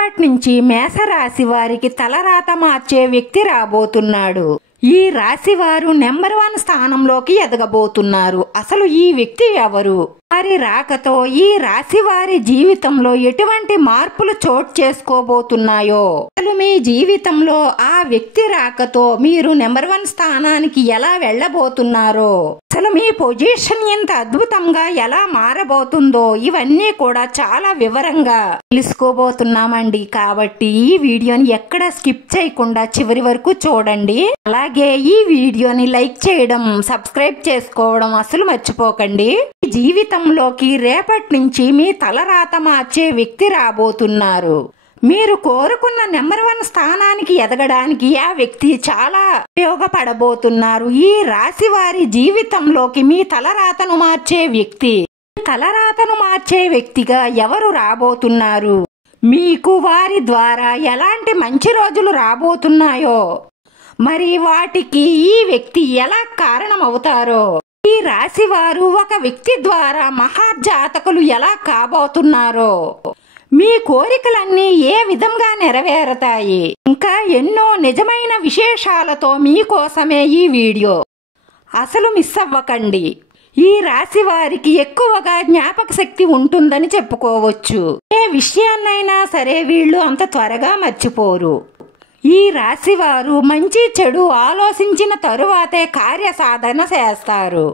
ఇప్పటి నుంచి మేషరాశి వారికి తలరాత మార్చే వ్యక్తి రాబోతున్నాడు. ఈ రాశి వారు నెంబర్ 1 స్థానంలోకి ఎదగబోతున్నారు. అసలు ఈ వ్యక్తి ఎవరు? వారి రాకతో ఈ రాశి వారి జీవితంలో ఎటువంటి మార్పులు చోటు చేసుకోబోతున్నాయో, అసలు మీ జీవితంలో ఆ వ్యక్తి రాకతో మీరు నెంబర్ 1 స్థానానికి ఎలా వెళ్ళబోతున్నారో, అసలు మీ పొజిషన్ ఎంత అద్భుతంగా ఎలా మారబోతుందో ఇవన్నీ కూడా చాలా వివరంగా తెలుసుకోబోతున్నామండి. కాబట్టి ఈ వీడియోని ఎక్కడ స్కిప్ చేయకుండా చివరి వరకు చూడండి. అలాగే ఈ వీడియోని లైక్ చేయడం, సబ్స్క్రైబ్ చేసుకోవడం అసలు మర్చిపోకండి. జీవితంలోకి రేపటి నుంచి మీ తలరాత మార్చే వ్యక్తి రాబోతున్నారు. మీరు కోరుకున్న నెంబర్ 1 స్థానానికి ఎదగడానికి ఆ వ్యక్తి చాలా ఉపయోగపడబోతున్నారు. ఈ రాశి వారి జీవితంలోకి మీ తలరాతను మార్చే వ్యక్తి, తలరాతను మార్చే వ్యక్తిగా ఎవరు రాబోతున్నారు, మీకు వారి ద్వారా ఎలాంటి మంచి రోజులు రాబోతున్నాయో, మరి వాటికి ఈ వ్యక్తి ఎలా కారణమవుతారో, ఈ రాశి వారు ఒక వ్యక్తి ద్వారా మహాజాతకులు ఎలా కాబోతున్నారో, మీ కోరికలన్నీ ఏ విధంగా నెరవేరతాయి, ఇంకా ఎన్నో నిజమైన విశేషాలతో మీకోసమే ఈ వీడియో. అసలు మిస్ అవ్వకండి. ఈ రాశి వారికి ఎక్కువగా జ్ఞాపక శక్తి ఉంటుందని చెప్పుకోవచ్చు. ఏ విషయాన్నైనా సరే వీళ్ళు అంత త్వరగా మర్చిపోరు. ఈ రాశి వారు మంచి చెడు ఆలోచించిన తరువాతే కార్యసాధన చేస్తారు.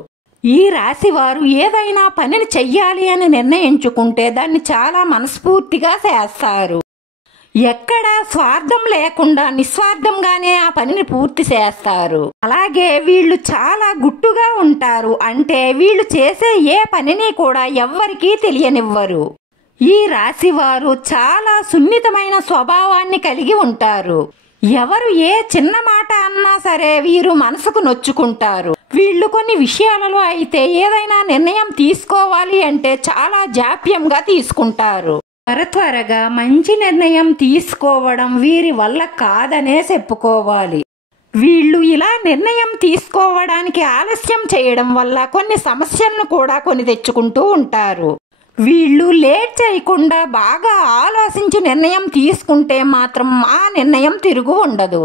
ఈ రాశి వారు ఏదైనా పనిని చెయ్యాలి అని నిర్ణయించుకుంటే దాన్ని చాలా మనస్ఫూర్తిగా చేస్తారు. ఎక్కడా స్వార్థం లేకుండా నిస్వార్థంగానే ఆ పనిని పూర్తి చేస్తారు. అలాగే వీళ్ళు చాలా గుట్టుగా ఉంటారు. అంటే వీళ్ళు చేసే ఏ పనిని కూడా ఎవ్వరికీ తెలియనివ్వరు. ఈ రాశి వారు చాలా సున్నితమైన స్వభావాన్ని కలిగి ఉంటారు. ఎవరు ఏ చిన్న మాట అన్నా సరే వీరు మనసుకు నొచ్చుకుంటారు. వీళ్ళు కొన్ని విషయాలలో అయితే ఏదైనా నిర్ణయం తీసుకోవాలి అంటే చాలా జాప్యంగా తీసుకుంటారు. త్వరగా మంచి నిర్ణయం తీసుకోవడం వీరి వల్ల కాదనే చెప్పుకోవాలి. వీళ్ళు ఇలా నిర్ణయం తీసుకోవడానికి ఆలస్యం చేయడం వల్ల కొన్ని సమస్యలను కూడా కొని తెచ్చుకుంటూ ఉంటారు. వీళ్ళు లేట్ చేయకుండా బాగా ఆలోచించి నిర్ణయం తీసుకుంటే మాత్రం ఆ నిర్ణయం తిరుగు ఉండదు.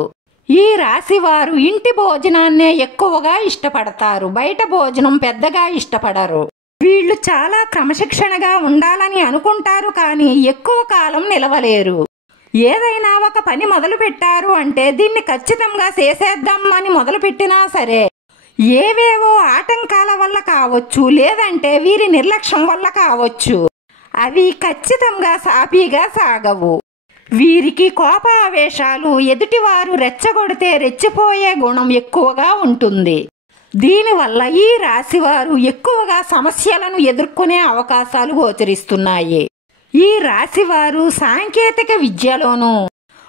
ఈ రాశి వారు ఇంటి భోజనాన్నే ఎక్కువగా ఇష్టపడతారు. బయట భోజనం పెద్దగా ఇష్టపడరు. వీళ్ళు చాలా క్రమశిక్షణగా ఉండాలని అనుకుంటారు, కానీ ఎక్కువ కాలం నిలవలేరు. ఏదైనా ఒక పని మొదలు పెట్టారు అంటే దీన్ని ఖచ్చితంగా చేసేద్దాం అని మొదలు పెట్టినా సరే ఏవేవో ఆటంకాల వల్ల కావచ్చు, లేదంటే వీరి నిర్లక్ష్యం వల్ల కావచ్చు, అవి ఖచ్చితంగా సాఫీగా సాగవు. వీరికి కోపావేశాలు, ఎదుటివారు రెచ్చగొడితే రెచ్చిపోయే గుణం ఎక్కువగా ఉంటుంది. దీనివల్ల ఈ రాశివారు ఎక్కువగా సమస్యలను ఎదుర్కొనే అవకాశాలు గోచరిస్తున్నాయి. ఈ రాశివారు సాంకేతిక విద్యలోనూ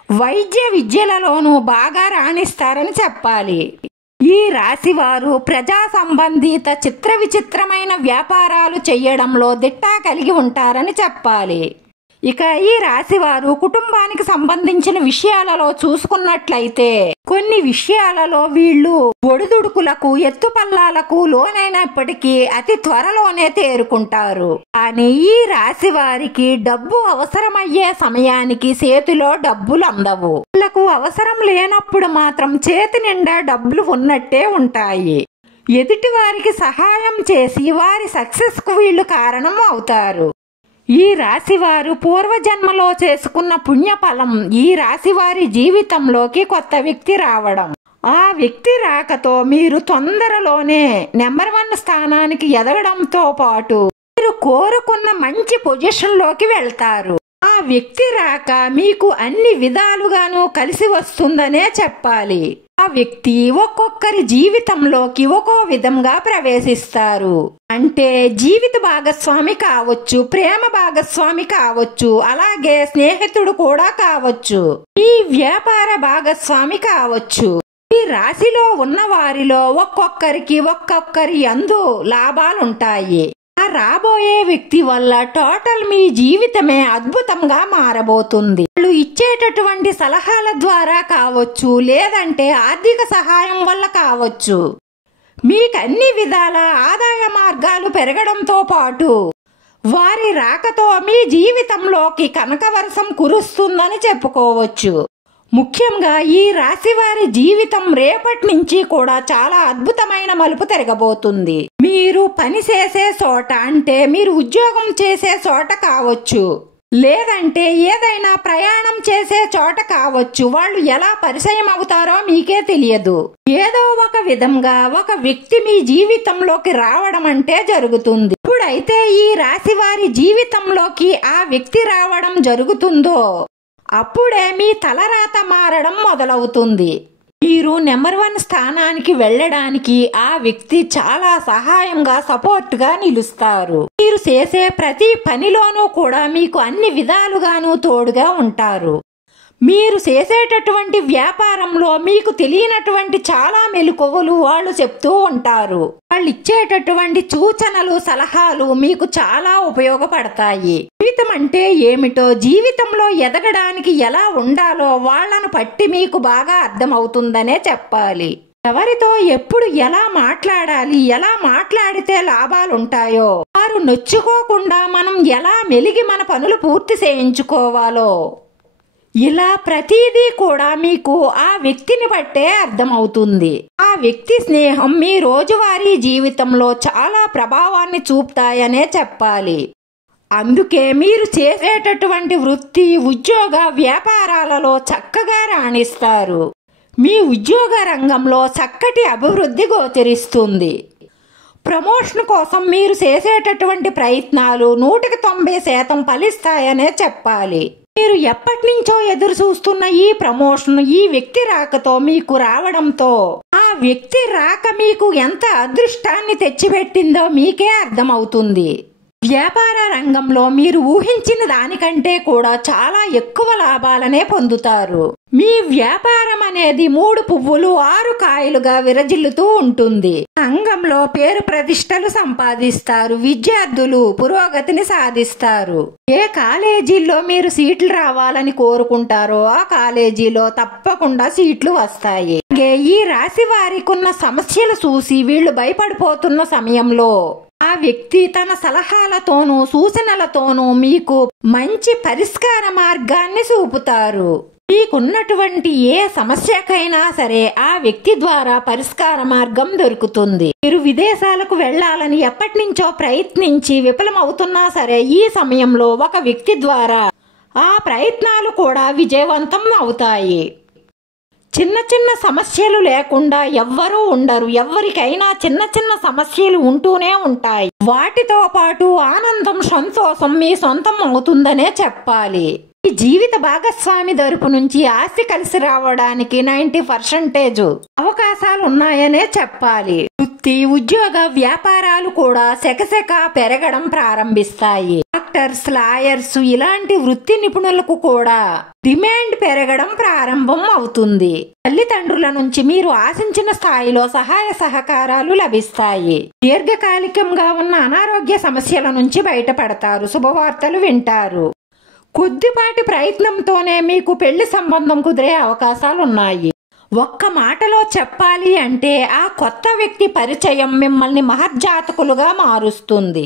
వైద్య విద్యలలోనూ బాగా రాణిస్తారని చెప్పాలి. ఈ రాశివారు ప్రజా సంబంధిత చిత్ర విచిత్రమైన వ్యాపారాలు చేయడంలో దిట్టా కలిగి ఉంటారని చెప్పాలి. ఇక ఈ రాశివారు కుటుంబానికి సంబంధించిన విషయాలలో చూసుకున్నట్లయితే కొన్ని విషయాలలో వీళ్ళు ఒడిదుడుకులకు, ఎత్తుపల్లాలకు లోనైనప్పటికీ అతి త్వరలోనే తేరుకుంటారు. కానీ ఈ రాశి వారికి డబ్బు అవసరమయ్యే సమయానికి చేతిలో డబ్బులు అందవు. వీళ్లకు అవసరం లేనప్పుడు మాత్రం చేతి నిండా డబ్బులు ఉన్నట్టే ఉంటాయి. ఎదుటి వారికి సహాయం చేసి వారి సక్సెస్ కు వీళ్ళు కారణం అవుతారు. ఈ రాశివారు పూర్వజన్మలో చేసుకున్న పుణ్యఫలం ఈ రాశివారి జీవితంలోకి కొత్త వ్యక్తి రావడం, ఆ వ్యక్తి రాకతో మీరు తొందరలోనే నెంబర్ 1 స్థానానికి ఎదగడంతో పాటు మీరు కోరుకున్న మంచి పొజిషన్లోకి వెళ్తారు. ఆ వ్యక్తి రాక మీకు అన్ని విధాలుగాను కలిసి వస్తుందనే చెప్పాలి. ఆ వ్యక్తి ఒక్కొక్కరి జీవితంలోకి ఒక్కో విధంగా ప్రవేశిస్తారు. అంటే జీవిత భాగస్వామి కావచ్చు, ప్రేమ భాగస్వామి కావచ్చు, అలాగే స్నేహితుడు కూడా కావచ్చు, ఈ వ్యాపార భాగస్వామి కావచ్చు. ఈ రాశిలో ఉన్న వారిలో ఒక్కొక్కరి యందు లాభాలుంటాయి. ఆ రాబోయే వ్యక్తి వల్ల టోటల్ మీ జీవితమే అద్భుతంగా మారబోతుంది. వాళ్ళు ఇచ్చేటటువంటి సలహాల ద్వారా కావచ్చు, లేదంటే ఆర్థిక సహాయం వల్ల కావచ్చు, మీకు అన్ని విధాల ఆదాయ మార్గాలు పెరగడంతో పాటు వారి రాకతో మీ జీవితంలోకి కనకవర్షం కురుస్తుందని చెప్పుకోవచ్చు. ముఖ్యంగా ఈ రాశి వారి జీవితం రేపటి నుంచి కూడా చాలా అద్భుతమైన మలుపు తిరగబోతుంది. మీరు పని చేసే చోట, అంటే మీరు ఉద్యోగం చేసే చోట కావచ్చు, లేదంటే ఏదైనా ప్రయాణం చేసే చోట కావచ్చు, వాళ్ళు ఎలా పరిచయం అవుతారో మీకే తెలియదు. ఏదో ఒక విధంగా ఒక వ్యక్తి మీ జీవితంలోకి రావడం అంటే జరుగుతుంది. ఇప్పుడైతే ఈ రాశి వారి జీవితంలోకి ఆ వ్యక్తి రావడం జరుగుతుందో అప్పుడే మీ తలరాత మారడం మొదలవుతుంది. మీరు నెంబర్ 1 స్థానానికి వెళ్ళడానికి ఆ వ్యక్తి చాలా సహాయంగా, సపోర్ట్గా నిలుస్తారు. మీరు చేసే ప్రతి పనిలోనూ కూడా మీకు అన్ని విధాలుగాను తోడుగా ఉంటారు. మీరు చేసేటటువంటి వ్యాపారంలో మీకు తెలియనటువంటి చాలా మెలకువలు వాళ్ళు చెప్తూ ఉంటారు. వాళ్ళు ఇచ్చేటటువంటి సూచనలు, సలహాలు మీకు చాలా ఉపయోగపడతాయి. జీవితం అంటే ఏమిటో, జీవితంలో ఎదగడానికి ఎలా ఉండాలో వాళ్ళను పట్టి మీకు బాగా అర్థమవుతుందనే చెప్పాలి. ఎవరితో ఎప్పుడు ఎలా మాట్లాడాలి, ఎలా మాట్లాడితే లాభాలుంటాయో, వారు నొచ్చుకోకుండా మనం ఎలా మెలిగి మన పనులు పూర్తి చేయించుకోవాలో, ఇలా ప్రతిదీ కూడా మీకు ఆ వ్యక్తిని బట్టే అర్థమవుతుంది. ఆ వ్యక్తి స్నేహం మీ రోజువారీ జీవితంలో చాలా ప్రభావాన్ని చూపుతాయనే చెప్పాలి. అందుకే మీరు చేసేటటువంటి వృత్తి, ఉద్యోగ, వ్యాపారాలలో చక్కగా రాణిస్తారు. మీ ఉద్యోగ రంగంలో చక్కటి అభివృద్ధి గోచరిస్తుంది. ప్రమోషన్ కోసం మీరు చేసేటటువంటి ప్రయత్నాలు 190% ఫలిస్తాయనే చెప్పాలి. మీరు ఎప్పటి నుంచో ఎదురు చూస్తున్న ఈ ప్రమోషన్ ఈ వ్యక్తి రాకతో మీకు రావడంతో ఆ వ్యక్తి రాక మీకు ఎంత అదృష్టాన్ని తెచ్చిపెట్టిందో మీకే అర్థమవుతుంది. వ్యాపార రంగంలో మీరు ఊహించిన దానికంటే కూడా చాలా ఎక్కువ లాభాలనే పొందుతారు. మీ వ్యాపారం అనేది 3 పువ్వులు 6 కాయలుగా విరజిల్లుతూ ఉంటుంది. సంఘంలో పేరు ప్రతిష్టలు సంపాదిస్తారు. విద్యార్థులు పురోగతిని సాధిస్తారు. ఏ కాలేజీలో మీరు సీట్లు రావాలని కోరుకుంటారో ఆ కాలేజీలో తప్పకుండా సీట్లు వస్తాయి. ఈ రాశి వారికి ఉన్న సమస్యలు చూసి వీళ్ళు భయపడిపోతున్న సమయంలో ఆ వ్యక్తి తన సలహాలతోనూ సూచనలతోనూ మీకు మంచి పరిష్కార మార్గాన్ని చూపుతారు. మీకున్నటువంటి ఏ సమస్యకైనా సరే ఆ వ్యక్తి ద్వారా పరిష్కార మార్గం దొరుకుతుంది. మీరు విదేశాలకు వెళ్లాలని ఎప్పటి నుంచో ప్రయత్నించి విఫలమవుతున్నా సరే ఈ సమయంలో ఒక వ్యక్తి ద్వారా ఆ ప్రయత్నాలు కూడా విజయవంతం అవుతాయి. చిన్న చిన్న సమస్యలు లేకుండా ఎవ్వరూ ఉండరు. ఎవరికైనా చిన్న చిన్న సమస్యలు ఉంటూనే ఉంటాయి. వాటితో పాటు ఆనందం, సంతోషం మీ సొంతం అవుతుందనే చెప్పాలి. ఈ జీవిత భాగస్వామి తరపు నుంచి ఆస్తి కలిసి రావడానికి 90% అవకాశాలు ఉన్నాయనే చెప్పాలి. వృత్తి, ఉద్యోగ, వ్యాపారాలు కూడా సెకసెక పెరగడం ప్రారంభిస్తాయి. డాక్టర్స్, లాయర్స్ ఇలాంటి వృత్తి నిపుణులకు కూడా డిమాండ్ పెరగడం ప్రారంభం అవుతుంది. తల్లిదండ్రుల నుంచి మీరు ఆశించిన స్థాయిలో సహాయ సహకారాలు లభిస్తాయి. దీర్ఘకాలికంగా ఉన్న అనారోగ్య సమస్యల నుంచి బయటపడతారు. శుభవార్తలు వింటారు. కొద్దిపాటి ప్రయత్నంతోనే మీకు పెళ్లి సంబంధం కుదిరే అవకాశాలున్నాయి. ఒక్క మాటలో చెప్పాలి అంటే ఆ కొత్త వ్యక్తి పరిచయం మిమ్మల్ని మహర్జాతకులుగా మారుస్తుంది.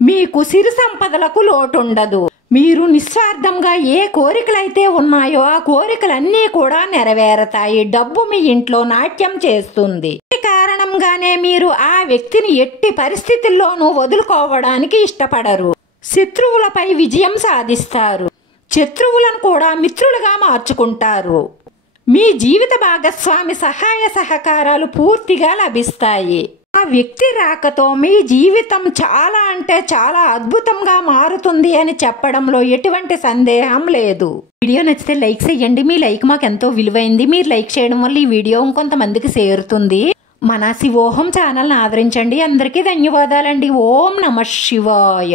మీకు సిరి సంపదలకు లోటుండదు. మీరు నిస్వార్థంగా ఏ కోరికలైతే ఉన్నాయో ఆ కోరికలన్నీ కూడా నెరవేరతాయి. డబ్బు మీ ఇంట్లో నాట్యం చేస్తుంది. ఈ కారణంగానే మీరు ఆ వ్యక్తిని ఎట్టి పరిస్థితుల్లోనూ వదులుకోవడానికి ఇష్టపడరు. శత్రువులపై విజయం సాధిస్తారు. శత్రువులను కూడా మిత్రులుగా మార్చుకుంటారు. మీ జీవిత భాగస్వామి సహాయ సహకారాలు పూర్తిగా లభిస్తాయి. ఆ వ్యక్తి రాకతో మీ జీవితం చాలా అంటే చాలా అద్భుతంగా మారుతుంది అని చెప్పడంలో ఎటువంటి సందేహం లేదు. వీడియో నచ్చితే లైక్ చేయండి. మీ లైక్ మాకు ఎంతో విలువైంది. మీరు లైక్ చేయడం వల్ల ఈ వీడియో ఇంకొంతమందికి చేరుతుంది. మన శివోహం ఛానల్ని ఆదరించండి. అందరికీ ధన్యవాదాలండి. ఓం నమః శివాయ.